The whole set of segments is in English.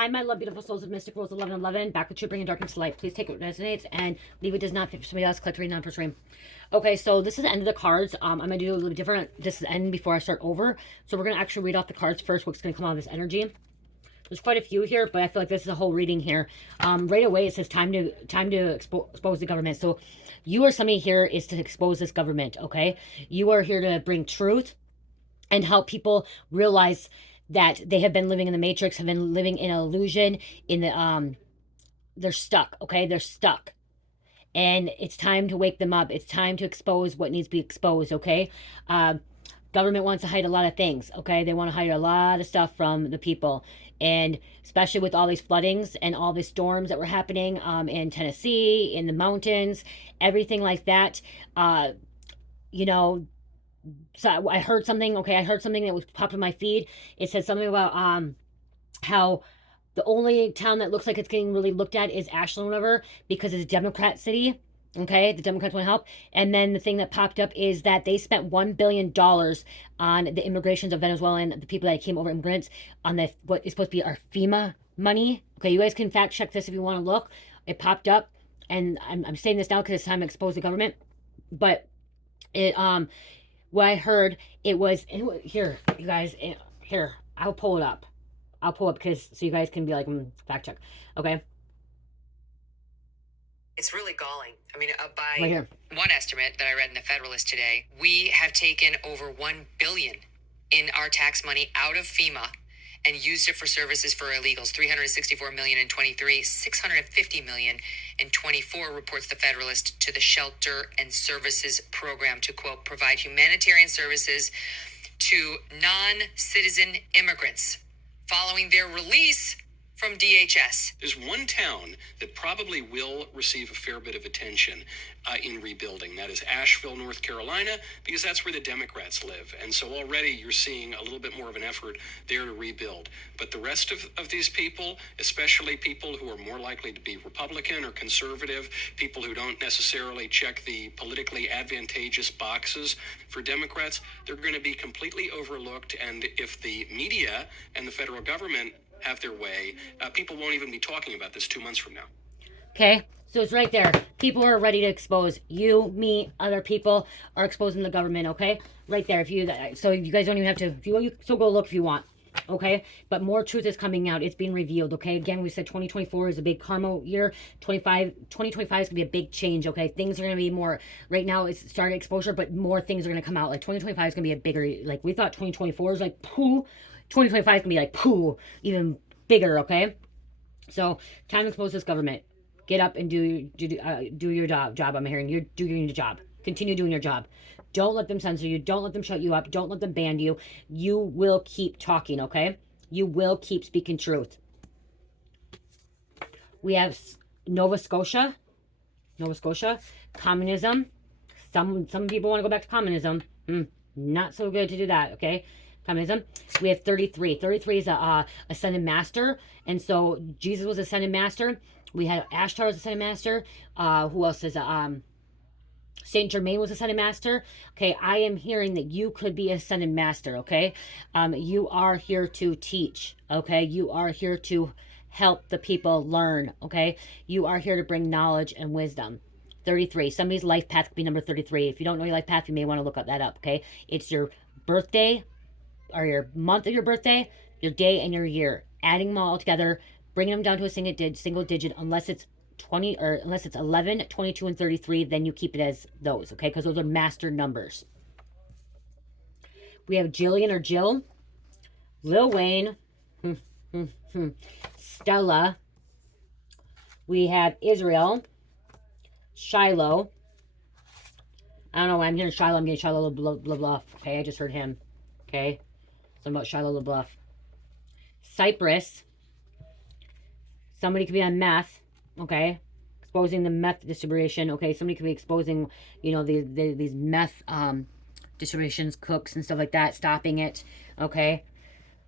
Hi, my love, beautiful souls of Mystic Rules 1111. Back with you, bringing darkness to light. Please take what resonates and leave what does not fit for somebody else. Click to read non stream. Okay, so this is the end of the cards. I'm going to do a little bit different. This is the end before I start over. So we're going to actually read off the cards first. What's going to come out of this energy. There's quite a few here, but I feel like this is a whole reading here. Right away, it says time to expose the government. So you or somebody here is to expose this government, okay? You are here to bring truth and help people realize that they have been living in the matrix, have been living in an illusion, in the they're stuck, okay? They're stuck. And it's time to wake them up. It's time to expose what needs to be exposed, okay? Government wants to hide a lot of things, okay? They want to hide a lot of stuff from the people. And especially with all these floodings and all these storms that were happening in Tennessee, in the mountains, everything like that, you know, so I heard something, okay, I heard something that was popped in my feed. It said something about how the only town that looks like it's getting really looked at is Ashland, whatever, because it's a Democrat city. Okay, the Democrats want to help. And then the thing that popped up is that they spent $1 billion on the immigrations of Venezuelan, the people that came over, immigrants, on the what is supposed to be our FEMA money. Okay, you guys can fact check this if you want to look. It popped up, and I'm saying this now because it's time to expose the government. But it what I heard, it was here, you guys. Here, I'll pull it up. I'll pull up because so you guys can be like fact check. Okay. It's really galling. I mean, by right here. One estimate that I read in the Federalist today, we have taken over $1 billion in our tax money out of FEMA and used it for services for illegals. $364 million in 23, $650 million in 24, reports the Federalist, to the Shelter and Services Program to, quote, provide humanitarian services to non-citizen immigrants following their release from DHS. There's one town that probably will receive a fair bit of attention in rebuilding. That is Asheville, North Carolina, because that's where the Democrats live. And so already you're seeing a little bit more of an effort there to rebuild. But the rest of these people, especially people who are more likely to be Republican or conservative, people who don't necessarily check the politically advantageous boxes for Democrats, they're going to be completely overlooked. And if the media and the federal government have their way, people won't even be talking about this 2 months from now. Okay, so it's right there. People are ready to expose you, me, other people are exposing the government. Okay, right there. If you, so you guys don't even have to. You still go look if you want. Okay, but more truth is coming out. It's being revealed. Okay, again, we said 2024 is a big karma year. 2025 is gonna be a big change. Okay, things are gonna be more. Right now it's starting exposure, but more things are gonna come out. Like 2025 is gonna be a bigger. Like we thought 2024 is like poo. 2025 is gonna be like poo, even bigger. Okay, so time to expose this government. Get up and do your job. I'm hearing you're doing your job. Continue doing your job. Don't let them censor you. Don't let them shut you up. Don't let them ban you. You will keep talking. Okay, you will keep speaking truth. We have Nova Scotia, communism. Some people want to go back to communism. Not so good to do that. Okay. Communism. We have 33. 33 is a ascended master. And so Jesus was ascended master. We had Ashtar as ascended master. Who else is Saint Germain was ascended master. Okay, I am hearing that you could be ascended master. Okay, you are here to teach. Okay, you are here to help the people learn. Okay, you are here to bring knowledge and wisdom. 33. Somebody's life path could be number 33. If you don't know your life path, you may want to look that up. Okay, it's your birthday, or your month of your birthday, your day, and your year. Adding them all together, bringing them down to a single digit, unless it's 20 or unless it's 11, 22, and 33, then you keep it as those, okay? Because those are master numbers. We have Jillian or Jill, Lil Wayne, Stella. We have Israel, Shiloh. I don't know why I'm hearing Shiloh. I'm getting Shiloh LaBeouf. Okay, I just heard him. Okay. Something about Shiloh LaBeouf. Cyprus. Somebody could be on meth. Okay. Exposing the meth distribution. Okay. Somebody could be exposing, you know, these meth distributions, cooks and stuff like that. Stopping it. Okay.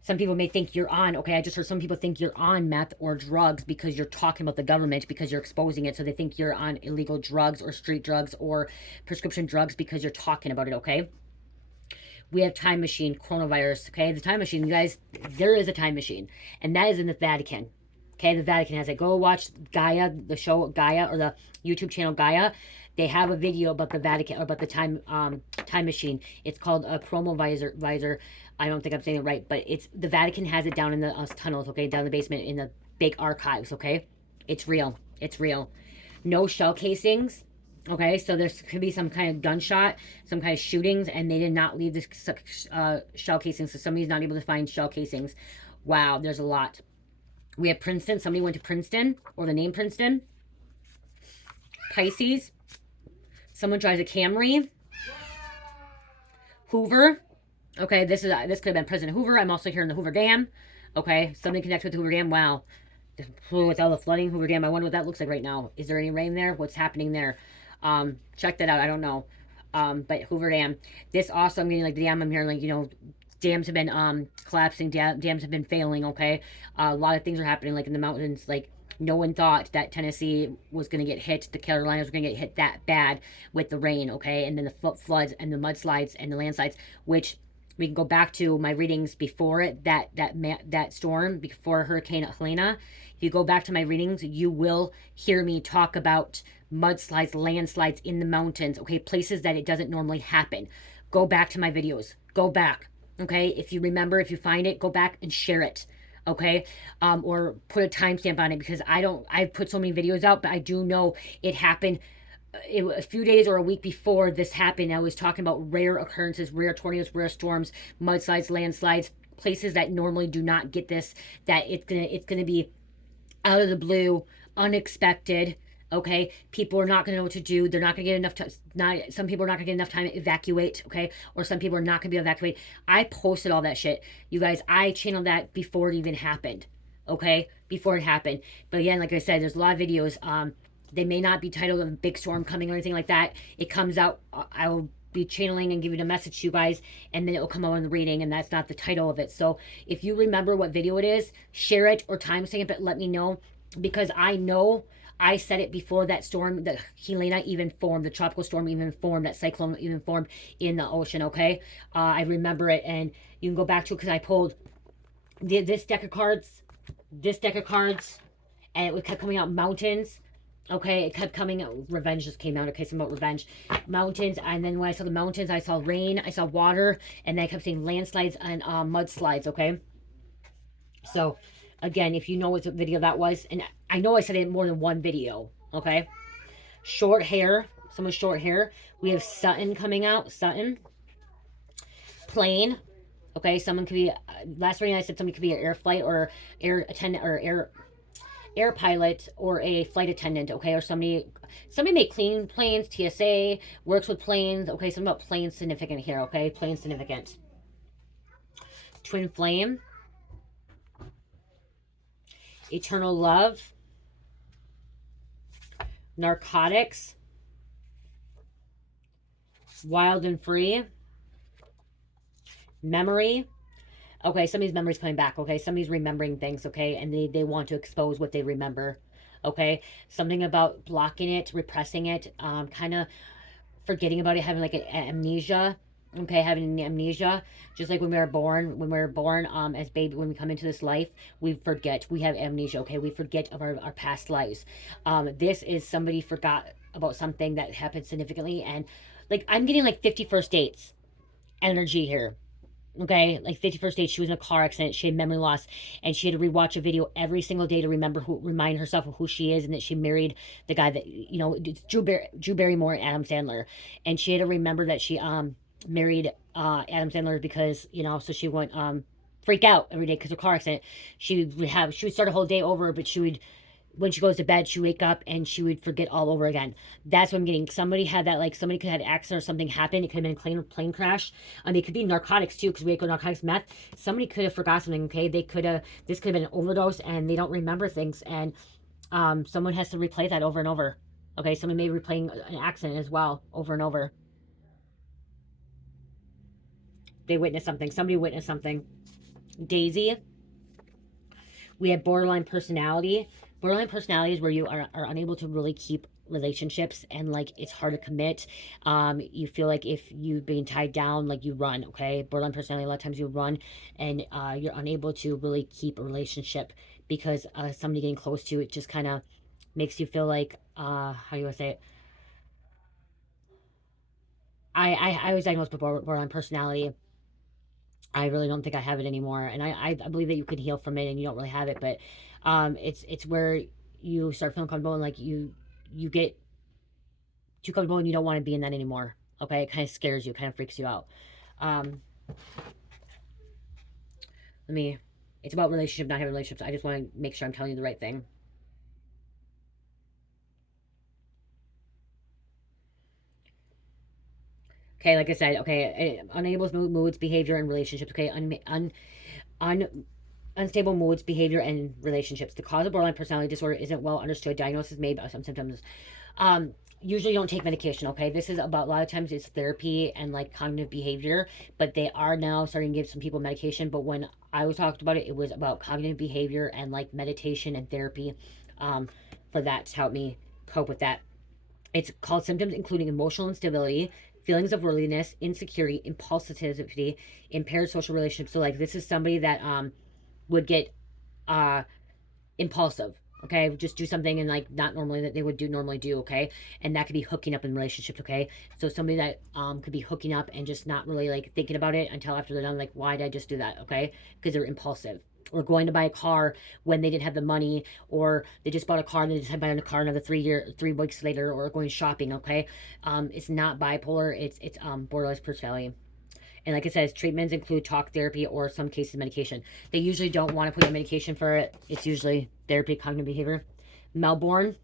Some people may think you're on. Okay. I just heard some people think you're on meth or drugs because you're talking about the government, because you're exposing it. So they think you're on illegal drugs or street drugs or prescription drugs because you're talking about it. Okay. We have time machine, coronavirus, okay? The time machine, you guys, there is a time machine. And that is in the Vatican, Okay, the Vatican has it. Go watch Gaia, the show Gaia, or the YouTube channel Gaia. They have a video about the Vatican, or about the time machine. It's called a Promo Visor. I don't think I'm saying it right, but it's the Vatican has it down in the tunnels, okay, down in the basement in the big archives, okay? It's real. It's real. No shell casings. Okay, so there could be some kind of gunshot, some kind of shootings, and they did not leave the shell casings, so somebody's not able to find shell casings. Wow, there's a lot. We have Princeton. Somebody went to Princeton, or the name Princeton. Pisces. Someone drives a Camry. Hoover. Okay, this could have been President Hoover. I'm also hearing the Hoover Dam. Okay, somebody connects with the Hoover Dam. Wow. With all the flooding, Hoover Dam. I wonder what that looks like right now. Is there any rain there? What's happening there? Check that out. I don't know. But Hoover Dam. This also, I'm getting like the dam. I'm hearing like, you know, dams have been collapsing. Dams have been failing. Okay, a lot of things are happening like in the mountains. Like no one thought that Tennessee was going to get hit. The Carolinas were going to get hit that bad with the rain. Okay, and then the floods and the mudslides and the landslides, which we can go back to my readings before it. That storm before Hurricane Helena. If you go back to my readings, you will hear me talk about mudslides, landslides in the mountains, okay, places that it doesn't normally happen. Go back to my videos. Go back, okay? If you remember, if you find it, go back and share it, okay? Or put a timestamp on it, because I've put so many videos out, but I do know it happened a few days or a week before this happened. I was talking about rare occurrences, rare tornadoes, rare storms, mudslides, landslides, places that normally do not get this, that it's gonna be out of the blue, unexpected. Okay, people are not going to know what to do. They're not going to get enough time. Some people are not going to get enough time to evacuate. Okay, or some people are not going to be evacuated. I posted all that shit, you guys. I channeled that before it even happened. Okay, before it happened. But again, like I said, there's a lot of videos. They may not be titled "A Big Storm Coming" or anything like that. It comes out. I will be channeling and giving a message to you guys, and then it will come out in the reading, and that's not the title of it. So if you remember what video it is, share it or timestamp it, let me know, because I know I said it before that storm, the Helena even formed, the tropical storm even formed, that cyclone even formed in the ocean. Okay, I remember it, and you can go back to it, because I pulled this deck of cards, and it kept coming out mountains. Okay, it kept coming out. Revenge just came out. Okay, something about revenge. Mountains, and then when I saw the mountains, I saw rain, I saw water, and then I kept saying landslides and mudslides, okay? So, again, if you know what video that was, and I know I said it in more than one video, okay? Short hair, someone's short hair. We have Sutton coming out, Sutton. Plane, okay? Someone could be, last reading I said somebody could be an air flight or air attendant or air pilot or a flight attendant, okay? Or somebody may clean planes, TSA, works with planes, okay? Something about planes significant here, okay? Planes significant. Twin flame. Eternal love. Narcotics. Wild and free. Memory. Okay, somebody's memory's coming back, okay? Somebody's remembering things, okay? And they want to expose what they remember, okay? Something about blocking it, repressing it, kind of forgetting about it, having like an amnesia, okay? Having amnesia, just like when we were born, as baby, when we come into this life, we forget. We have amnesia, okay? We forget of our past lives. This is somebody forgot about something that happened significantly, and like I'm getting like 51st dates energy here. Okay, like 51st date, she was in a car accident, she had memory loss, and she had to rewatch a video every single day to remind herself of who she is, and that she married the guy that, you know, Drew Barrymore and Adam Sandler, and she had to remember that she married Adam Sandler, because, you know, so she wouldn't freak out every day because of a car accident. She would start a whole day over, but she would, when she goes to bed, she wake up and she would forget all over again. That's what I'm getting. Somebody had that, like somebody could have had an accident or something happen. It could have been a plane crash. It could be narcotics too, because we go narcotics, meth. Somebody could have forgot something, okay? This could have been an overdose, and they don't remember things, and someone has to replay that over and over. Okay, someone may be replaying an accident as well over and over. They witnessed something. Somebody witnessed something. Daisy. We have borderline personality. Borderline personality is where you are unable to really keep relationships, and like it's hard to commit. You feel like if you've been tied down, like you run, okay? Borderline personality, a lot of times you run, and you're unable to really keep a relationship because somebody getting close to you, it just kind of makes you feel like, how do you want to say it? I was diagnosed with borderline personality. I really don't think I have it anymore, and I believe that you can heal from it, and you don't really have it, but it's where you start feeling comfortable, and like you get too comfortable, and you don't want to be in that anymore. Okay, it kind of scares you, kind of freaks you out. Um, let me. It's about relationship, not having relationships. I just want to make sure I'm telling you the right thing. Okay, like I said, okay, unable moods, behavior, and relationships. Okay, unstable moods, behavior, and relationships. The cause of borderline personality disorder isn't well understood. Diagnosis made by some symptoms. Usually don't take medication, okay? This is about, a lot of times it's therapy and like cognitive behavior, but they are now starting to give some people medication. But when I was talked about it, it was about cognitive behavior and like meditation and therapy for that to help me cope with that. It's called symptoms including emotional instability, feelings of worthiness, insecurity, impulsivity, impaired social relationships. So like this is somebody that would get impulsive, okay, just do something and like not normally that they would normally do, okay, and that could be hooking up in relationships, okay, so somebody that could be hooking up and just not really like thinking about it until after they're done, like why did I just do that, okay, because they're impulsive, or going to buy a car when they didn't have the money, or they just bought a car and they just had to buy a car another 3 weeks later, or going shopping, okay. It's not bipolar, it's borderline personality. And like I said, treatments include talk therapy or some cases medication. They usually don't want to put you on medication for it. It's usually therapy, cognitive behavior. Melbourne.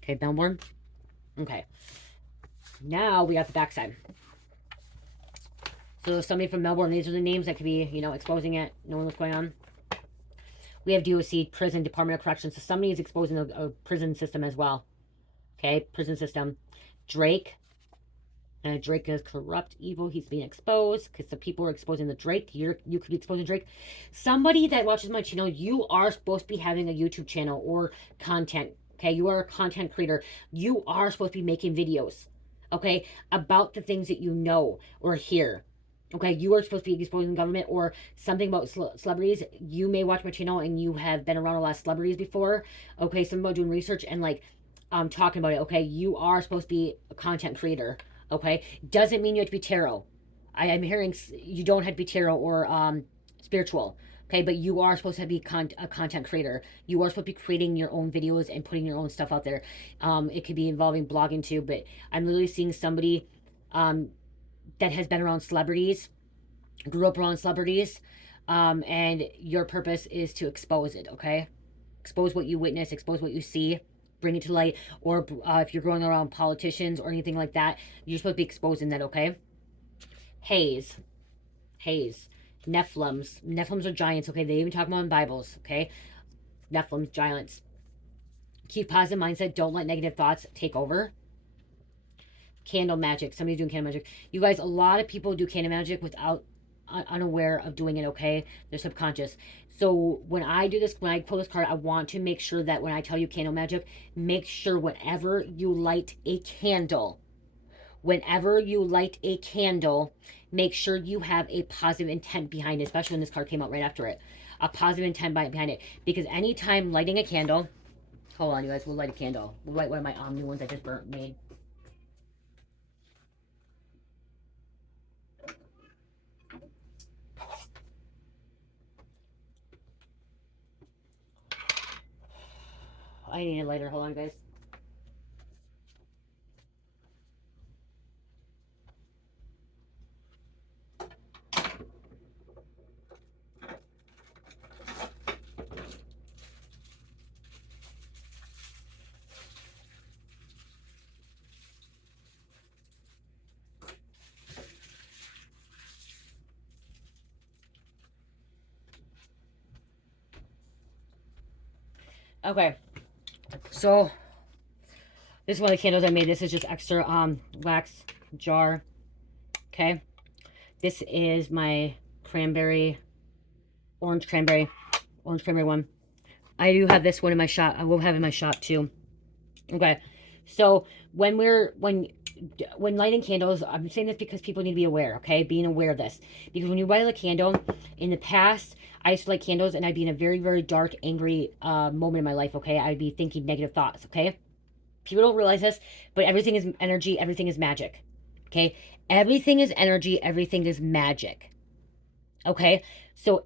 Okay, Melbourne. Okay. Now we got the backside. So somebody from Melbourne, these are the names that could be, exposing it, knowing what's going on. We have DOC, prison, Department of Corrections. So somebody is exposing a prison system as well. Okay, prison system. Drake. Drake is corrupt, evil. He's being exposed because the people are exposing the Drake. You could be exposing Drake. Somebody that watches my channel, you are supposed to be having a YouTube channel or content. Okay, you are a content creator. You are supposed to be making videos, okay, about the things that you know or hear. Okay, you are supposed to be exposing government or something about celebrities. You may watch my channel and you have been around a lot of celebrities before. Okay, something about doing research and like talking about it. Okay, you are supposed to be a content creator. Okay, doesn't mean you have to be tarot. I'm hearing you don't have to be tarot or spiritual. Okay, but you are supposed to be a content creator. You are supposed to be creating your own videos and putting your own stuff out there. It could be involving blogging too, but I'm literally seeing somebody that has been around celebrities, grew up around celebrities, and your purpose is to expose it, okay? Expose what you witness, expose what you see, bring it to light, or if you're going around politicians or anything like that, you're supposed to be exposing that, okay? Haze. Nephilims are giants, okay? They even talk about in Bibles, okay? Nephilims, giants. Keep positive mindset. Don't let negative thoughts take over. Candle magic. Somebody's doing candle magic. You guys, a lot of people do candle magic without unaware of doing it, okay? They're subconscious. So when I do this, when I pull this card, I want to make sure that when I tell you candle magic, make sure whenever you light a candle, make sure you have a positive intent behind it, especially when this card came out right after it. A positive intent behind it. Because anytime lighting a candle, hold on, you guys, we'll light a candle. We'll light one of my new ones I just made. I need a lighter. Hold on, guys. Okay. So this is one of the candles I made. This is just extra wax jar. Okay. This is my orange cranberry one. I do have this one in my shop. I will have in my shop too. Okay. So when when lighting candles, I'm saying this because people need to be aware, okay? Being aware of this. Because when you light a candle, in the past, I used to light candles and I'd be in a very, very dark, angry moment in my life, okay? I'd be thinking negative thoughts, okay? People don't realize this, but everything is energy, everything is magic, okay? Everything is energy, everything is magic, okay? So,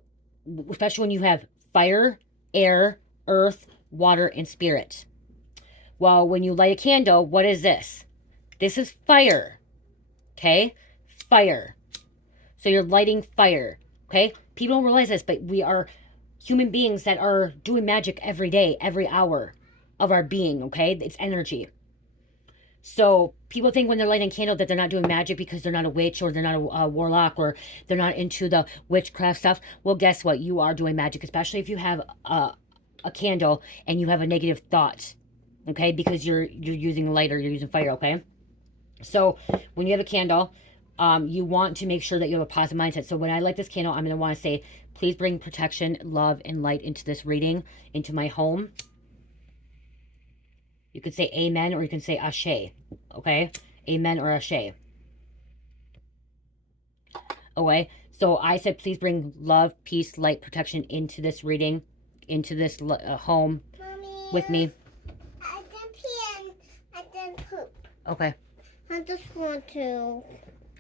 especially when you have fire, air, earth, water, and spirit. Well, when you light a candle, what is this? This is fire, okay? Fire. So you're lighting fire, okay? People don't realize this, but we are human beings that are doing magic every day, every hour of our being, okay? It's energy. So people think when they're lighting a candle that they're not doing magic because they're not a witch or they're not a warlock or they're not into the witchcraft stuff. Well, guess what? You are doing magic, especially if you have a candle and you have a negative thought, okay? Because you're using light or you're using fire, okay? So when you have a candle, you want to make sure that you have a positive mindset. So when I light this candle, I'm going to want to say, please bring protection, love, and light into this reading, into my home. You could say amen or you can say ashe, okay? Amen or ashe. Okay, so I said please bring love, peace, light, protection into this reading, into this home. Mommy, with me. I didn't pee and I didn't poop. Okay. I just want to.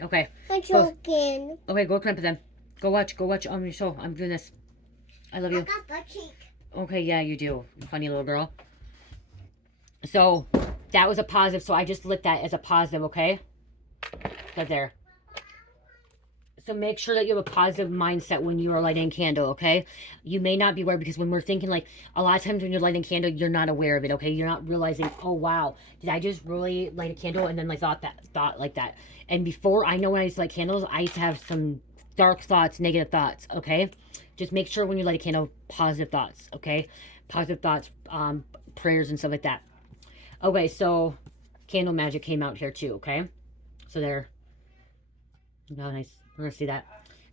Okay. I'm joking. Okay, go cramp it then. Go watch your show. I'm doing this. I love you. I got butt cheek. Okay, yeah, you do. You funny little girl. So, that was a positive. So, I just lit that as a positive, okay? Right there. So, make sure that you have a positive mindset when you are lighting a candle, okay? You may not be aware because when we're thinking, like, a lot of times when you're lighting a candle, you're not aware of it, okay? You're not realizing, oh, wow, did I just really light a candle and then like thought like that? And before, I know when I used to light candles, I used to have some dark thoughts, negative thoughts, okay? Just make sure when you light a candle, positive thoughts, okay? Positive thoughts, prayers and stuff like that. Okay, so candle magic came out here too, okay? So there. Oh, nice. We're gonna see that.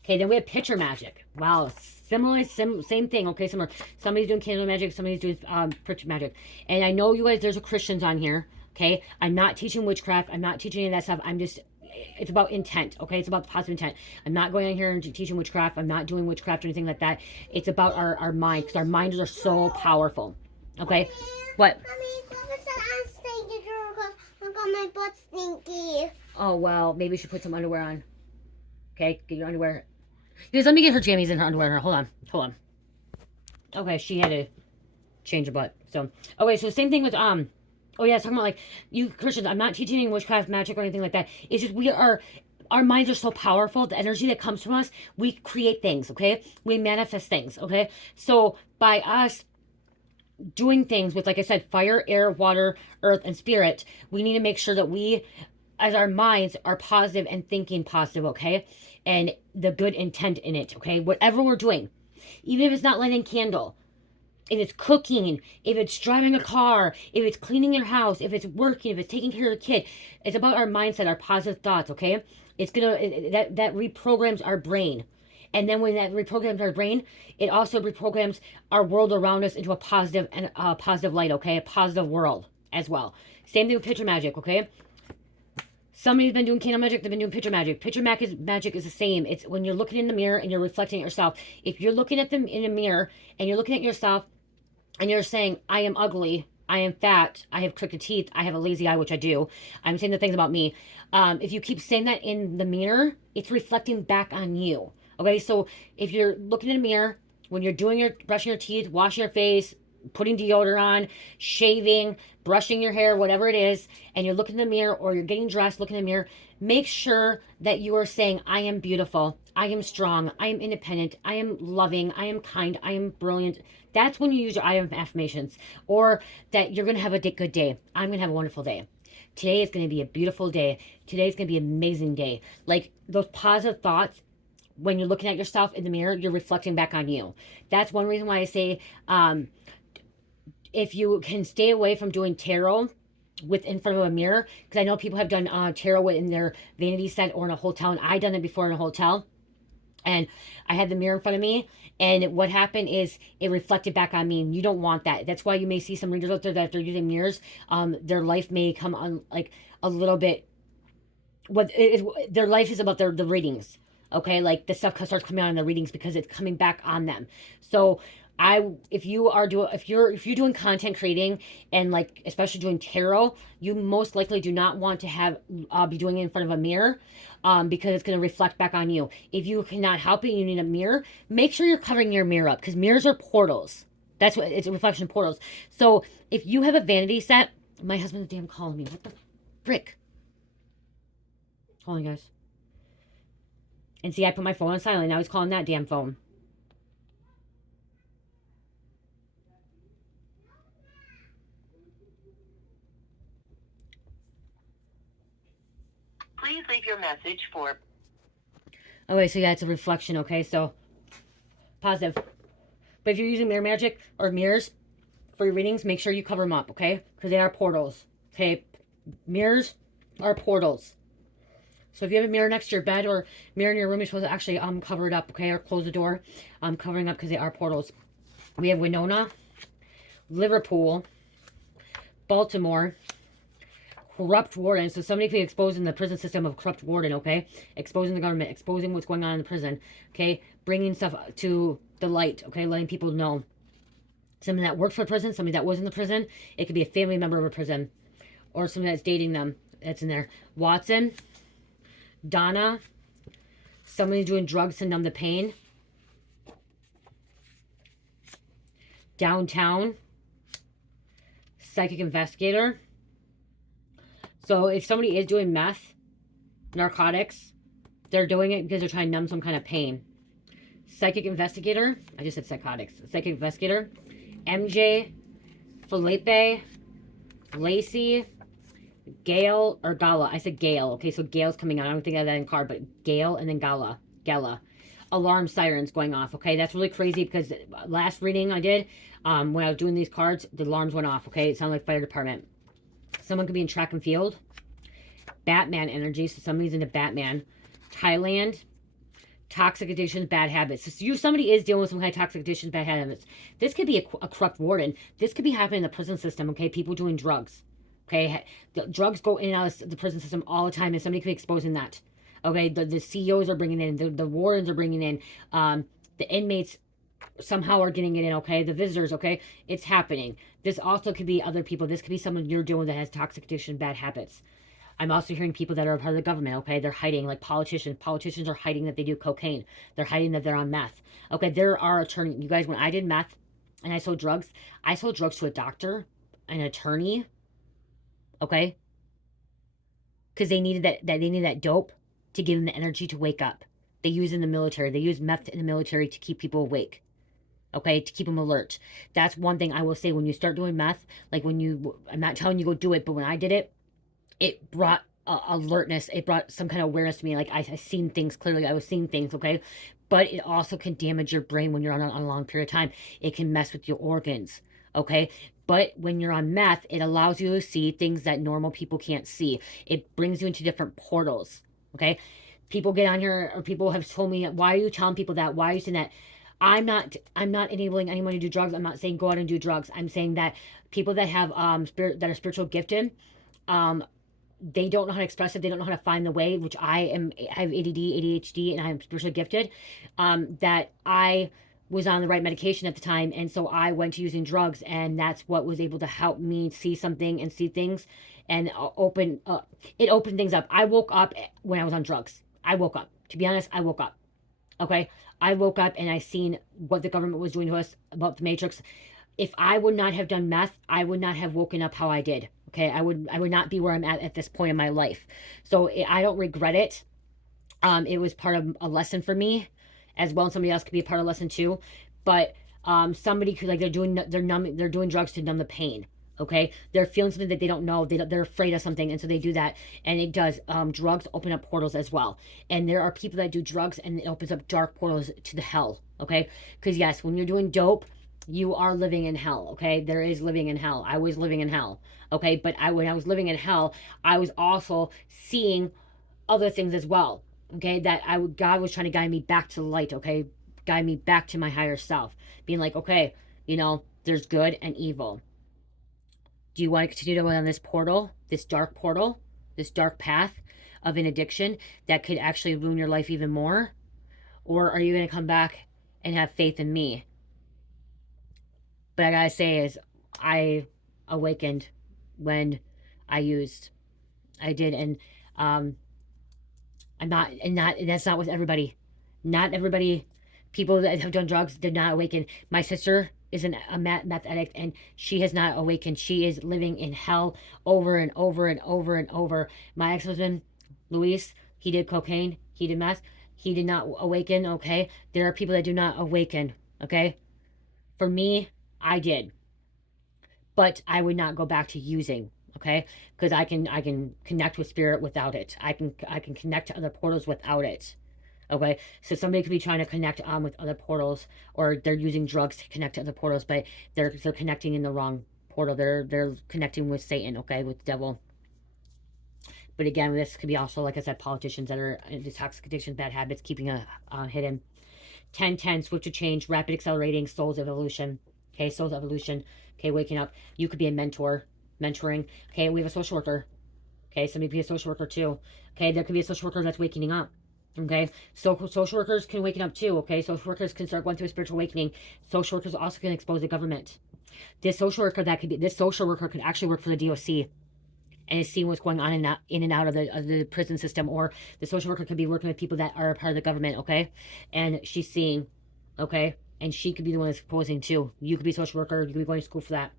Okay, then we have picture magic. Wow, similar, same thing. Okay, similar. Somebody's doing candle magic, somebody's doing picture magic. And I know you guys, there's a Christians on here. Okay, I'm not teaching witchcraft. I'm not teaching any of that stuff. I'm just, it's about intent. Okay, it's about positive intent. I'm not going on here and teaching witchcraft. I'm not doing witchcraft or anything like that. It's about our mind, because our minds are so powerful. Okay, what? Mommy, Papa said I'm stinky because I got my butt stinky. Oh, well, maybe we should put some underwear on. Okay, get your underwear. Guys, let me get her jammies and her underwear. Hold on. Okay, she had to change her butt. So, okay, so same thing with, oh yeah, talking about, like, you Christians, I'm not teaching any witchcraft, magic, or anything like that. It's just our minds are so powerful. The energy that comes from us, we create things, okay? We manifest things, okay? So, by us doing things with, like I said, fire, air, water, earth, and spirit, we need to make sure that we, as our minds, are positive and thinking positive, okay? And the good intent in it, okay? Whatever we're doing, even if it's not lighting a candle, if it's cooking, if it's driving a car, if it's cleaning your house, if it's working, if it's taking care of the kid, it's about our mindset, our positive thoughts, okay? It's that reprograms our brain. And then when that reprograms our brain, it also reprograms our world around us into a positive and positive light, okay? A positive world as well. Same thing with picture magic, okay? Somebody's been doing candle magic, they've been doing picture magic. Picture magic is the same. It's when you're looking in the mirror and you're reflecting at yourself. If you're looking at them in a mirror and you're looking at yourself and you're saying, I am ugly, I am fat, I have crooked teeth, I have a lazy eye, which I do. I'm saying the things about me. If you keep saying that in the mirror, it's reflecting back on you. Okay, so if you're looking in a mirror, when you're doing brushing your teeth, washing your face, putting deodorant on, shaving, brushing your hair, whatever it is, and you're looking in the mirror or you're getting dressed, looking in the mirror, make sure that you are saying, I am beautiful, I am strong, I am independent, I am loving, I am kind, I am brilliant. That's when you use your I am affirmations, or that you're going to have a good day. I'm going to have a wonderful day. Today is going to be a beautiful day. Today is going to be an amazing day. Like those positive thoughts, when you're looking at yourself in the mirror, you're reflecting back on you. That's one reason why I say, if you can stay away from doing tarot in front of a mirror, because I know people have done tarot in their vanity set or in a hotel, and I've done it before in a hotel, and I had the mirror in front of me, and what happened is it reflected back on me, and you don't want that. That's why you may see some readers out there that if they're using mirrors, their life may come on like a little bit what it is, their life is about the readings. Okay, like the stuff starts coming out in the readings because it's coming back on them. So if you're doing content creating and like especially doing tarot, you most likely do not want to have be doing it in front of a mirror, because it's going to reflect back on you. If you cannot help it, you need a mirror. Make sure you're covering your mirror up because mirrors are portals. That's what it's a reflection of portals. So if you have a vanity set, my husband's damn calling me. What the frick? Hold on, guys. And see, I put my phone on silent. Now he's calling that damn phone. Please leave your message for... Okay, so yeah, it's a reflection, okay? So, positive. But if you're using mirror magic or mirrors for your readings, make sure you cover them up, okay? Because they are portals, okay? Mirrors are portals. So if you have a mirror next to your bed or mirror in your room, you're supposed to actually cover it up, okay? Or close the door. Covering up because they are portals. We have Winona, Liverpool, Baltimore, corrupt warden. So somebody could be exposing the prison system of corrupt warden, okay? Exposing the government, exposing what's going on in the prison, okay? Bringing stuff to the light, okay? Letting people know. Somebody that worked for prison, somebody that was in the prison. It could be a family member of a prison. Or somebody that's dating them. That's in there. Watson, Donna, somebody doing drugs to numb the pain. Downtown, psychic investigator. So if somebody is doing meth, narcotics, they're doing it because they're trying to numb some kind of pain. Psychic investigator. I just said psychotics. Psychic investigator. MJ, Felipe, Lacey, Gail, or Gala. I said Gail. Okay, so Gail's coming out. I don't think I have that in card, but Gail and then Gala. Alarm sirens going off. Okay, that's really crazy because last reading I did, when I was doing these cards, the alarms went off. Okay, it sounded like fire department. Someone could be in track and field. Batman energy. So somebody's into Batman. Thailand. Toxic addictions, bad habits. So somebody is dealing with some kind of toxic addictions, bad habits. This could be a corrupt warden. This could be happening in the prison system, okay? People doing drugs, okay? The drugs go in and out of the prison system all the time, and somebody could be exposing that, okay? The CEOs are bringing in, the wardens are bringing in, the inmates somehow are getting it in, okay? The visitors, okay? It's happening. This also could be other people. This could be someone you're dealing with that has toxic addiction, bad habits. I'm also hearing people that are part of the government, okay? They're hiding, like politicians. Politicians are hiding that they do cocaine. They're hiding that they're on meth. Okay, there are attorneys. You guys, when I did meth and I sold drugs to a doctor, an attorney, okay? Because they needed that dope to give them the energy to wake up. They use in the military. They use meth in the military to keep people awake. Okay, to keep them alert. That's one thing I will say when you start doing meth, like I'm not telling you go do it, but when I did it, it brought alertness. It brought some kind of awareness to me. Like I seen things clearly. I was seeing things, okay? But it also can damage your brain when you're on a long period of time. It can mess with your organs, okay? But when you're on meth, it allows you to see things that normal people can't see. It brings you into different portals, okay? People get on here, or people have told me, why are you telling people that? Why are you saying that? I'm not enabling anyone to do drugs. I'm not saying go out and do drugs. I'm saying that people that have that are spiritual gifted, they don't know how to express it. They don't know how to find the way, which I have ADD, ADHD, and I am spiritually gifted. That I was on the right medication at the time, and so I went to using drugs, and that's what was able to help me see something and see things, and it opened things up. I woke up when I was on drugs. I woke up. To be honest, I woke up. Okay, I woke up and I seen what the government was doing to us about the Matrix. If I would not have done meth, I would not have woken up how I did. Okay, I would not be where I'm at this point in my life. So I don't regret it. It was part of a lesson for me as well, and somebody else could be a part of a lesson too. But somebody could, like, they're doing drugs to numb the pain. Okay, they're feeling something that they don't know. They're afraid of something, and so they do that. And it does. Drugs open up portals as well. And there are people that do drugs, and it opens up dark portals to the hell. Okay, because yes, when you're doing dope, you are living in hell. Okay, there is living in hell. I was living in hell. Okay, but when I was living in hell, I was also seeing other things as well. Okay, that God was trying to guide me back to the light. Okay, guide me back to my higher self, being like, okay, there's good and evil. Do you want to continue to go on this portal, this dark path? of an addiction that could actually ruin your life even more? Or are you going to come back and have faith in me? But I gotta say is, I awakened when I used. I did, and and that's not with everybody. Not everybody, people that have done drugs did not awaken. My sister is a meth addict, and she has not awakened. She is living in hell over and over and over and over. My ex-husband, Luis, he did cocaine, he did meth, he did not awaken, okay? There are people that do not awaken, okay? For me, I did. But I would not go back to using, okay? Because I can connect with spirit without it. I can connect to other portals without it. Okay, so somebody could be trying to connect with other portals, or they're using drugs to connect to other portals, but they're connecting in the wrong portal. They're connecting with Satan, okay, with the devil. But again, this could be also, like I said, politicians that are into toxic addictions, bad habits, keeping a hidden. 10-10, switch to change, rapid accelerating, soul's evolution. Okay, soul's evolution. Okay, waking up. You could be a mentor, mentoring. Okay, we have a social worker. Okay, somebody could be a social worker too. Okay, there could be a social worker that's waking up. Okay, so social workers can waken up too. Okay, social workers can start going through a spiritual awakening. Social workers also can expose the government. This social worker could actually work for the DOC and is seeing what's going on in and out of the prison system, or the social worker could be working with people that are a part of the government. Okay, and she's seeing. Okay, and she could be the one that's exposing too. You could be a social worker. You could be going to school for that.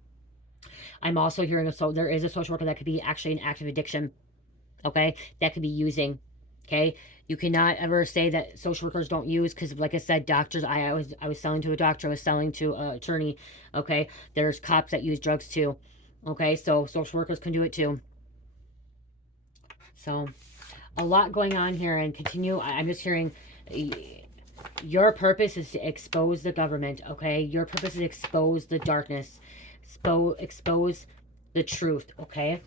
I'm also hearing there is a social worker that could be actually an active addiction. Okay, that could be using. Okay, you cannot ever say that social workers don't use, because like I said, doctors, I was selling to a doctor, I was selling to an attorney. Okay, there's cops that use drugs too. Okay, so social workers can do it too. So a lot going on here, and continue. I'm just hearing your purpose is to expose the government. Okay, your purpose is to expose the darkness, expose the truth. Okay,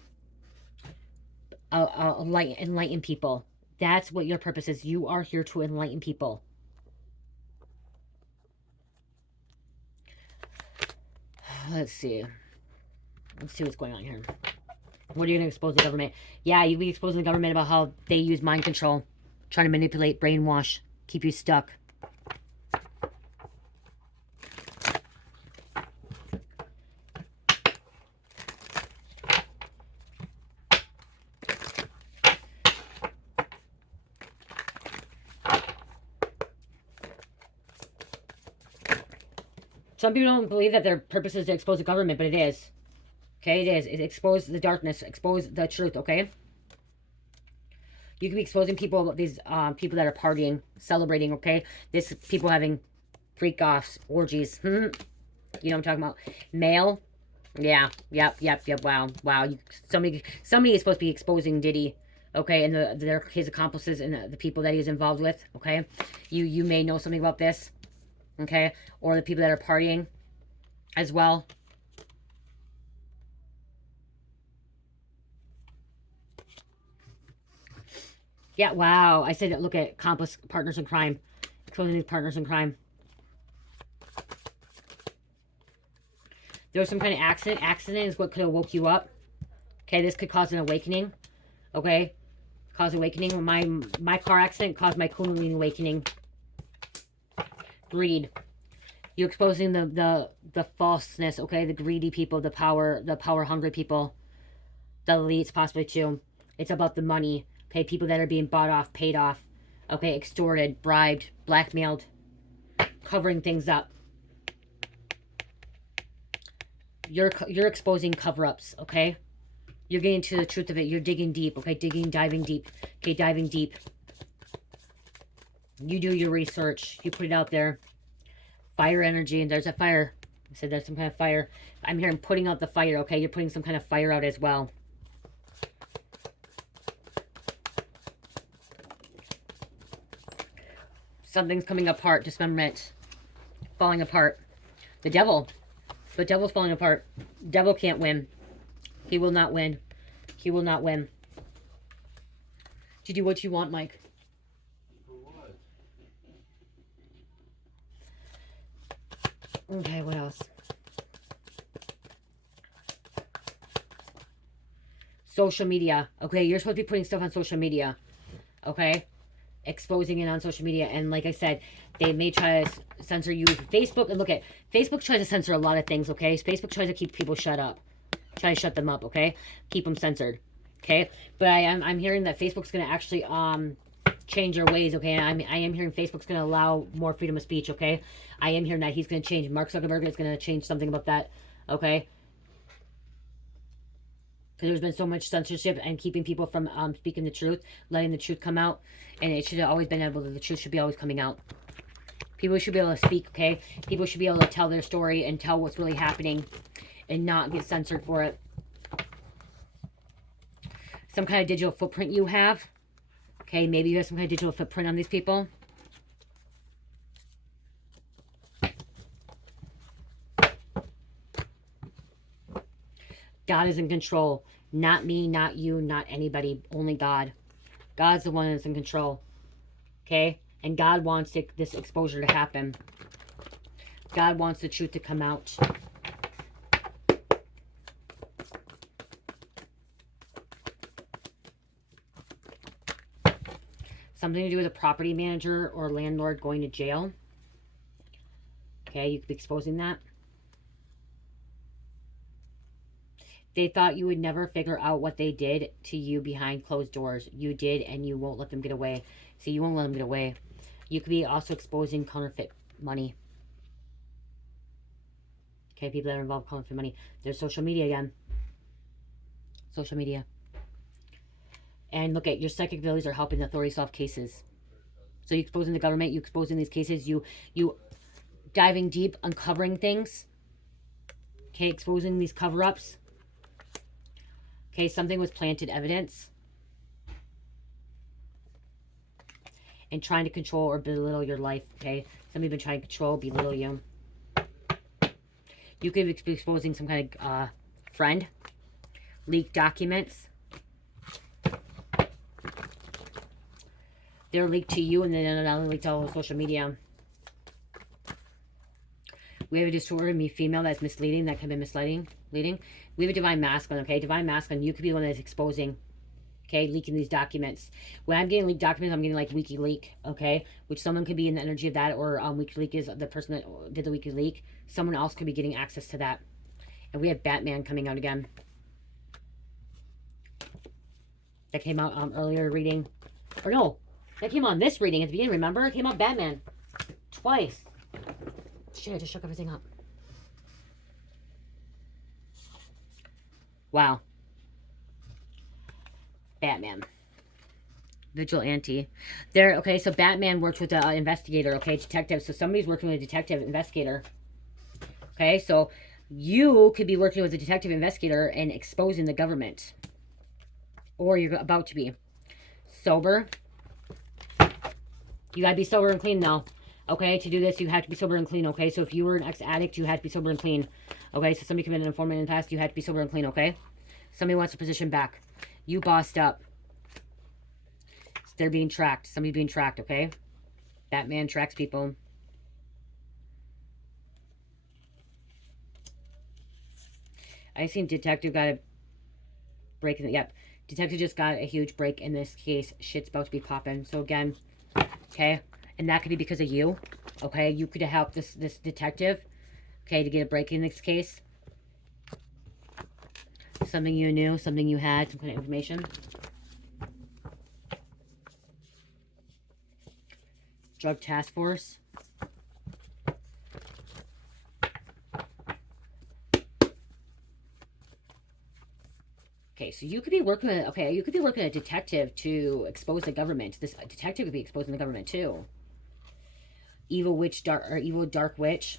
enlighten people. That's what your purpose is. You are here to enlighten people. Let's see what's going on here. What are you going to expose the government? Yeah, you'll be exposing the government about how they use mind control, trying to manipulate, brainwash, keep you stuck. Some people don't believe that their purpose is to expose the government, but it is. Okay, it is. It exposes the darkness, expose the truth, okay? You can be exposing people, these people that are partying, celebrating, okay? This people having freak-offs, orgies. You know what I'm talking about? Male? Yeah, yep, wow. Somebody is supposed to be exposing Diddy, okay? And his accomplices and the people that he's involved with, okay? You may know something about this. Okay, or the people that are partying as well. Yeah, wow. I said look at accomplice partners in crime. Exposing these partners in crime. There was some kind of accident. Accident is what could have woke you up. Okay, this could cause an awakening. Okay, cause awakening. My car accident caused my Kundalini awakening. Greed. You're exposing the falseness, okay? The greedy people, the power hungry people, the elites possibly too. It's about the money, okay? People that are being bought off, paid off, okay? Extorted, bribed, blackmailed, covering things up. You're exposing cover-ups, okay? You're getting to the truth of it. You're digging deep, okay? Diving deep, okay? Diving deep. You do your research. You put it out there. Fire energy, and there's a fire. I said there's some kind of fire. I'm hearing putting out the fire, okay? You're putting some kind of fire out as well. Something's coming apart, dismemberment. Falling apart. The devil. The devil's falling apart. Devil can't win. He will not win. He will not win. To do what you want, Mike. Okay, what else? Social media. Okay, you're supposed to be putting stuff on social media. Okay, exposing it on social media. And like I said, they may try to censor you. Facebook, and look at Facebook tries to censor a lot of things. Okay, Facebook tries to keep people shut up, try to shut them up. Okay, keep them censored. Okay, but I'm hearing that Facebook's going to actually change their ways. Okay, I am hearing Facebook's going to allow more freedom of speech. Okay, I am hearing that he's going to change. Mark Zuckerberg is going to change something about that. Okay, because there's been so much censorship and keeping people from speaking the truth, letting the truth come out, and it should have always been able to, the truth should be always coming out. People should be able to speak, okay? People should be able to tell their story and tell what's really happening and not get censored for it. Some kind of digital footprint you have, okay? Maybe you have some kind of digital footprint on these people. God is in control. Not me, not you, not anybody. Only God. God's the one that's in control. Okay? And God wants this exposure to happen. God wants the truth to come out. Something to do with a property manager or landlord going to jail. Okay, you could be exposing that. They thought you would never figure out what they did to you behind closed doors. You did, and you won't let them get away. See, you won't let them get away. You could be also exposing counterfeit money. Okay, people that are involved with counterfeit money. There's social media again. Social media. And look at your psychic abilities are helping the authorities solve cases. So you exposing the government, you exposing these cases, you diving deep, uncovering things. Okay, exposing these cover-ups. Okay, something was planted evidence. And trying to control or belittle your life, okay? Somebody's been trying to control, belittle you. You could be exposing some kind of friend. Leaked documents. They're leaked to you and then another leaked all over social media. We have a distorted me female that's misleading, that can be misleading. We have a divine masculine, okay? Divine masculine, you could be the one that's exposing, okay? Leaking these documents. When I'm getting leaked documents, I'm getting like WikiLeaks, okay? Which someone could be in the energy of that, or WikiLeaks is the person that did the WikiLeaks. Someone else could be getting access to that. And we have Batman coming out again. That came out earlier reading. Or no, that came on this reading at the beginning, remember? It came out Batman. Twice. Shit, I just shook everything up. Wow. Batman. Vigilante. There, okay, so Batman works with an investigator, okay, detective. So somebody's working with a detective investigator. Okay, so you could be working with a detective investigator and exposing the government. Or you're about to be. Sober. You gotta be sober and clean now. Okay, to do this, you have to be sober and clean, okay? So if you were an ex-addict, you had to be sober and clean. Okay, so somebody committed an informant in the past, you had to be sober and clean, okay? Somebody wants a position back. You bossed up. They're being tracked. Somebody's being tracked, okay? Batman tracks people. I seen detective got a break in the, yep. Detective just got a huge break in this case. Shit's about to be popping. So again, okay? And that could be because of you, okay? You could have helped this detective, okay, to get a break in this case. Something you knew, something you had, some kind of information. Drug task force. Okay, so you could be working with, okay, you could be working with a detective to expose the government. This detective could be exposing the government too. Evil witch, evil dark witch.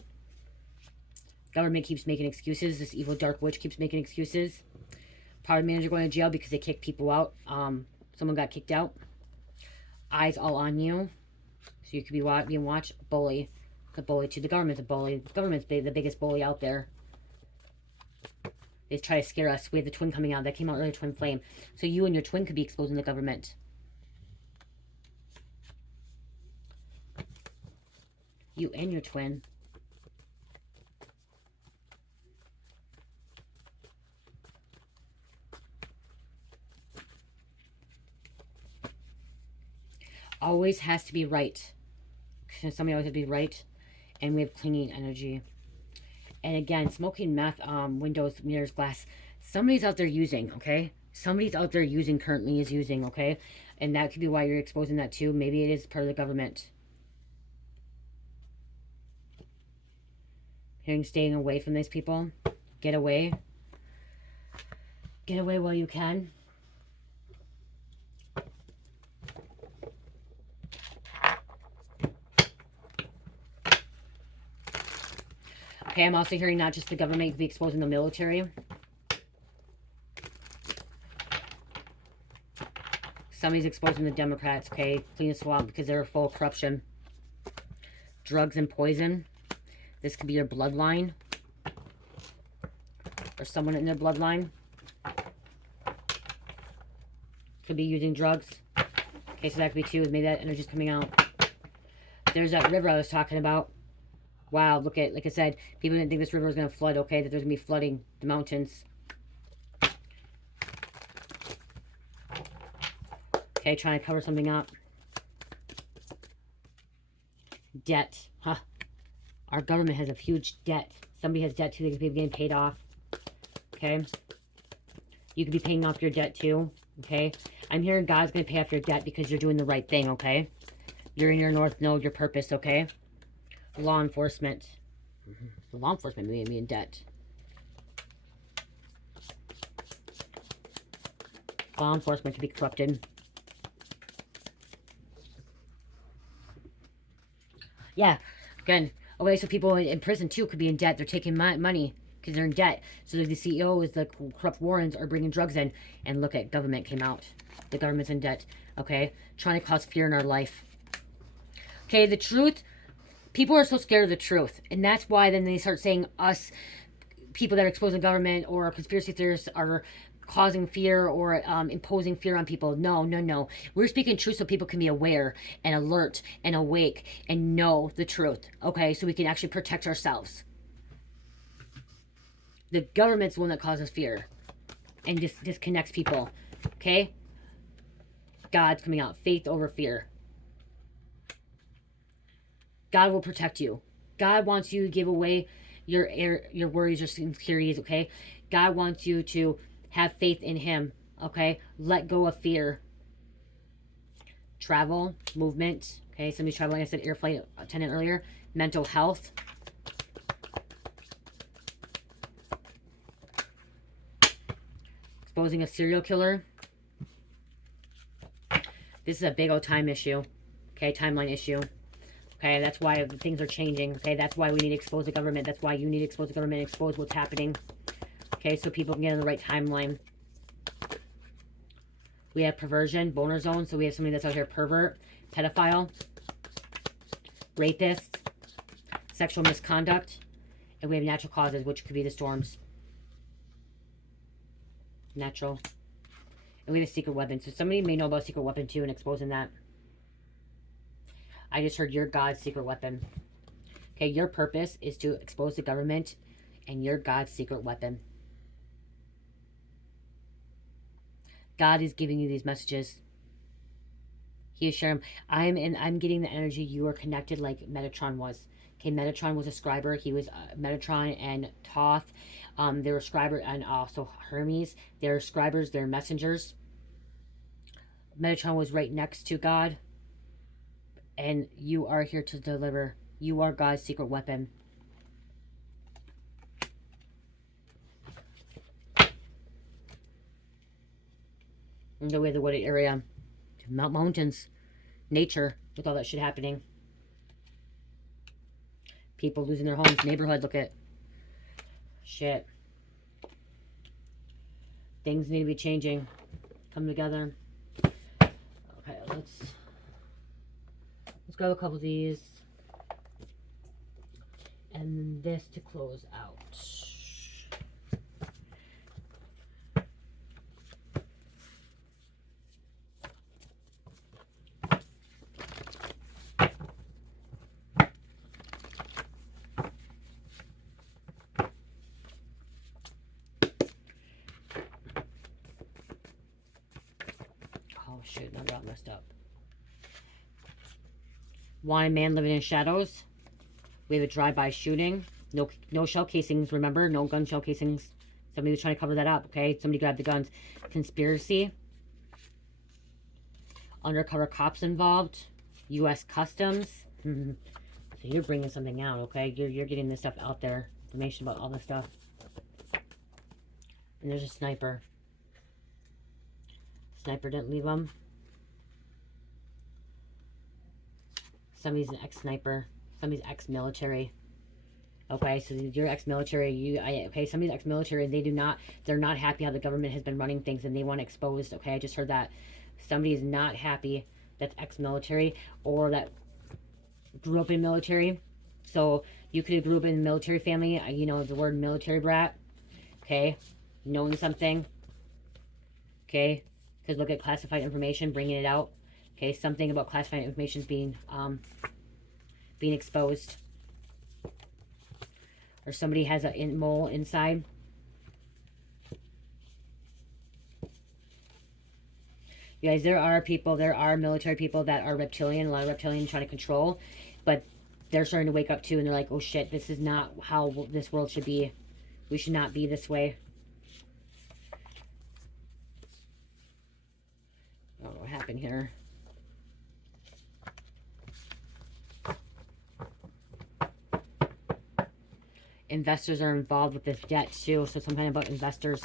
Government keeps making excuses. This evil dark witch keeps making excuses. Property manager going to jail because they kicked people out. Someone got kicked out. Eyes all on you. So you could be being watched. Bully. The bully too. The government's a bully. The government's the biggest bully out there. They try to scare us. We have the twin coming out. That came out earlier, twin flame. So you and your twin could be exposing the government. You and your twin. always has to be right. Somebody always has to be right. And we have clinging energy. And again, smoking meth, windows, mirrors, glass. Somebody's out there using, okay? Somebody's out there using, currently is using, okay? And that could be why you're exposing that too. Maybe it is part of the government. Hearing staying away from these people. Get away. Get away while you can. Okay, I'm also hearing not just the government could be exposing the military. Somebody's exposing the Democrats, okay? Clean the swamp because they're full of corruption. Drugs and poison. This could be your bloodline. Or someone in their bloodline. Could be using drugs. Okay, so that could be too. Maybe that energy's coming out. There's that river I was talking about. Wow, look at, like I said, people didn't think this river was going to flood, okay? That there's going to be flooding the mountains. Okay, trying to cover something up. Debt. Huh. Our government has a huge debt. Somebody has debt too. They could be getting paid off. Okay. You could be paying off your debt too. Okay. I'm hearing God's going to pay off your debt because you're doing the right thing. Okay. You're in your north node, your purpose. Okay. Law enforcement. The law enforcement may be in debt. Law enforcement could be corrupted. Yeah, again, okay, so people in prison too could be in debt. They're taking money because they're in debt. So the CEOs, the corrupt Warrens, are bringing drugs in. And look at government came out. The government's in debt, okay? Trying to cause fear in our life. Okay, the truth, people are so scared of the truth. And that's why then they start saying us, people that are exposing government or conspiracy theorists are causing fear or imposing fear on people. No, no, no. We're speaking truth so people can be aware and alert and awake and know the truth. Okay, so we can actually protect ourselves. The government's the one that causes fear and just disconnects people. Okay? God's coming out. Faith over fear. God will protect you. God wants you to give away your worries, your insecurities, okay? God wants you to have faith in Him, okay? Let go of fear. Travel, movement, okay? Somebody's traveling, I said air flight attendant earlier. Mental health. Exposing a serial killer. This is a big old time issue, okay? Timeline issue. Okay, that's why things are changing. Okay, that's why we need to expose the government. That's why you need to expose the government, expose what's happening. Okay, so people can get on the right timeline. We have perversion, boner zone. So we have somebody that's out here pervert, pedophile, rapist, sexual misconduct. And we have natural causes, which could be the storms. Natural. And we have a secret weapon. So somebody may know about a secret weapon too and exposing that. I just heard your God's secret weapon. Okay, your purpose is to expose the government and your God's secret weapon. God is giving you these messages. He is sharing. I'm getting the energy you are connected like Metatron was. Okay, Metatron was a scriber. He was Metatron and Thoth. They were scriber and also Hermes. They're scribers. They're messengers. Metatron was right next to God. And you are here to deliver. You are God's secret weapon. And the way the wooded area. Mountains. Nature. With all that shit happening. People losing their homes. Neighborhood. Look at. Shit. Things need to be changing. Come together. Okay, let's grab a couple of these. And this to close out. Oh shit, now I got messed up. Wanted man living in shadows. We have a drive-by shooting. No shell casings, remember? No gun shell casings. Somebody was trying to cover that up, okay? Somebody grabbed the guns. Conspiracy. Undercover cops involved. U.S. Customs. So you're bringing something out, okay? You're getting this stuff out there. Information about all this stuff. And there's a sniper. Sniper didn't leave them. Somebody's an ex-sniper. Somebody's ex-military. Okay, so you're ex-military. Okay, somebody's ex-military. They're not happy how the government has been running things, and they want exposed. Okay, I just heard that. Somebody is not happy that's ex-military or that grew up in military. So you could have grew up in a military family. You know, the word military brat. Okay, knowing something. Okay, because look at classified information, bringing it out. Okay, something about classified information is being exposed. Or somebody has a mole inside. You guys, there are military people that are reptilian, a lot of reptilian trying to control, but they're starting to wake up too, and they're like, oh shit, this is not how this world should be. We should not be this way. I don't know what happened here. Investors are involved with this debt too, so something about investors,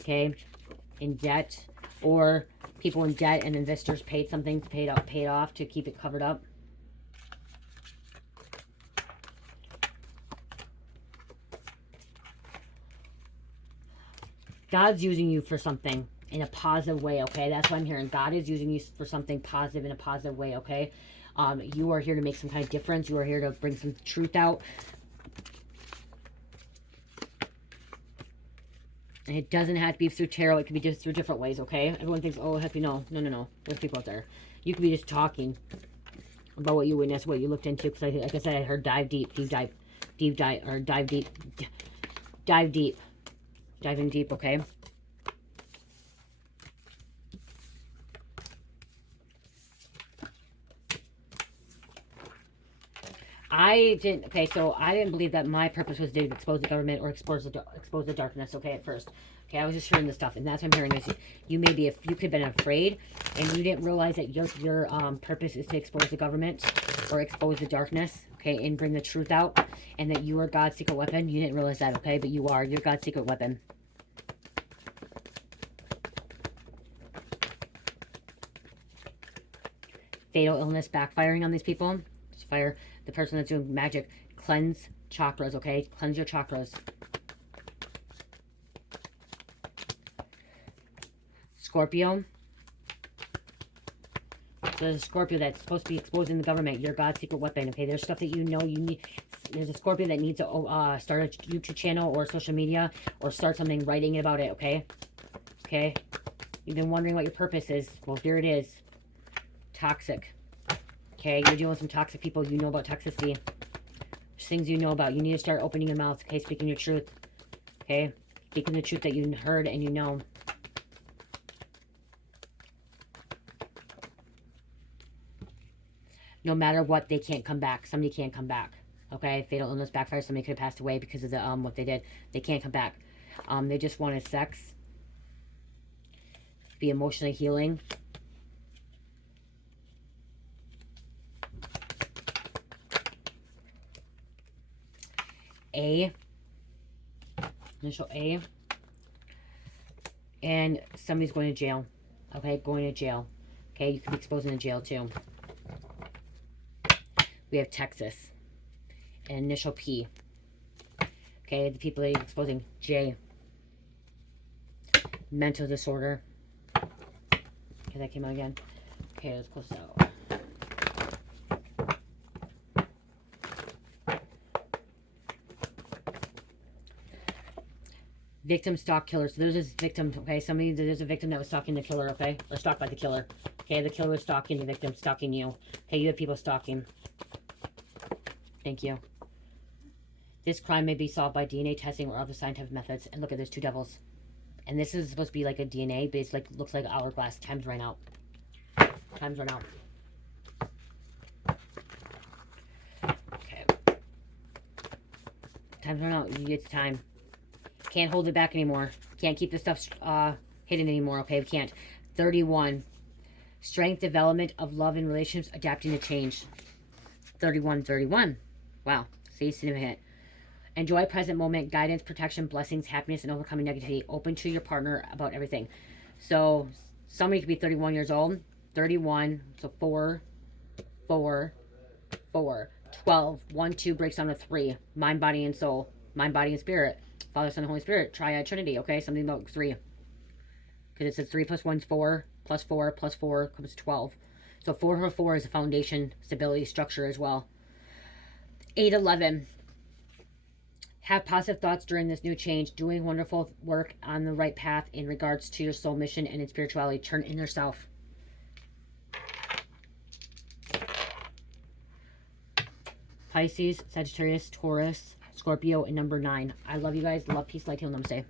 okay, in debt, or people in debt and investors paid something, paid off to keep it covered up. God's using you for something in a positive way, okay? That's what I'm hearing. God is using you for something positive in a positive way, okay? You are here to make some kind of difference. You are here to bring some truth out. And it doesn't have to be through tarot. It could be just through different ways, okay? Everyone thinks, oh, happy. No. There's people out there. You could be just talking about what you witnessed, what you looked into. Because like I said, I heard dive deep. Dive in deep, okay? I didn't believe that my purpose was to expose the government or expose the darkness, okay, at first. Okay, I was just hearing this stuff, and that's what I'm hearing is you could have been afraid, and you didn't realize that your purpose is to expose the government or expose the darkness, okay, and bring the truth out, and that you are God's secret weapon. You didn't realize that, okay, but you're God's secret weapon. Fatal illness backfiring on these people. Just fire the person that's doing magic. Cleanse chakras, okay? Cleanse your chakras. Scorpio. So there's a Scorpio that's supposed to be exposing the government. You're God's secret weapon, okay? There's stuff that you know you need. There's a Scorpio that needs to start a YouTube channel or social media or start something writing about it, okay? Okay? You've been wondering what your purpose is. Well, here it is. Toxic. Okay, you're dealing with some toxic people. You know about toxicity. There's things you know about. You need to start opening your mouth. Okay, speaking your truth. Okay, speaking the truth that you heard and you know. No matter what, they can't come back. Somebody can't come back. Okay, fatal illness backfire. Somebody could have passed away because of the what they did. They can't come back. They just wanted sex. Be emotionally healing. A, initial A, and somebody's going to jail. Okay, going to jail. Okay, you could be exposed in jail too. We have Texas, and initial P. Okay, the people that are exposing. J, mental disorder. Okay, that came out again. Okay, let's close that out. Victim, stalk, killer. So there's this victim, okay? There's a victim that was stalking the killer, okay? Or stalked by the killer. Okay, the killer was stalking the victim, stalking you. Okay, you have people stalking. Thank you. This crime may be solved by DNA testing or other scientific methods. And look at, there's two devils. And this is supposed to be like a DNA, but it's like, looks like hourglass. Time's run out. Time's run out. Time's run out. It's time. Can't hold it back anymore. Can't keep this stuff hidden anymore. Okay, we can't. 31. Strength, development of love and relationships, adapting to change. 31, 31. Wow. See, significant. Enjoy present moment, guidance, protection, blessings, happiness, and overcoming negativity. Open to your partner about everything. So, somebody could be 31 years old. 31. So, 4, 4, 4. 12. 1, 2 breaks down to 3. Mind, body, and soul. Mind, body, and spirit. Father, Son, and Holy Spirit. Triad Trinity. Okay, something about 3. Because it says 3 plus 1 is 4. Plus 4 plus 4 comes 12. So 4 for 4 is a foundation, stability, structure as well. 8, 11. Have positive thoughts during this new change. Doing wonderful work on the right path in regards to your soul mission and in spirituality. Turn in yourself. Pisces, Sagittarius, Taurus, Scorpio, and number 9. I love you guys. Love, peace, light, heal, namaste.